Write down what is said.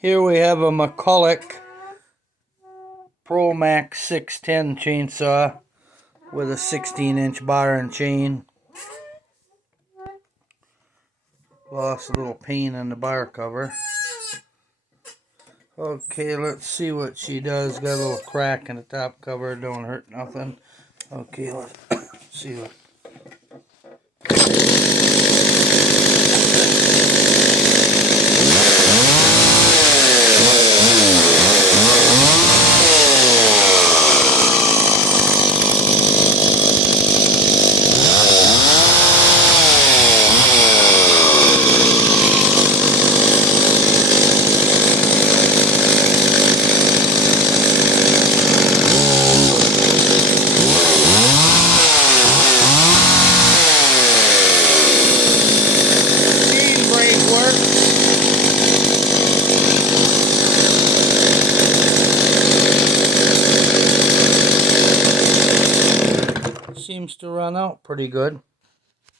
Here we have a McCulloch Pro Max 610 chainsaw with a 16-inch bar and chain. Lost a little paint in the bar cover. Okay, let's see what she does. Got a little crack in the top cover, don't hurt nothing. Okay, let's see what. Seems to run out pretty good.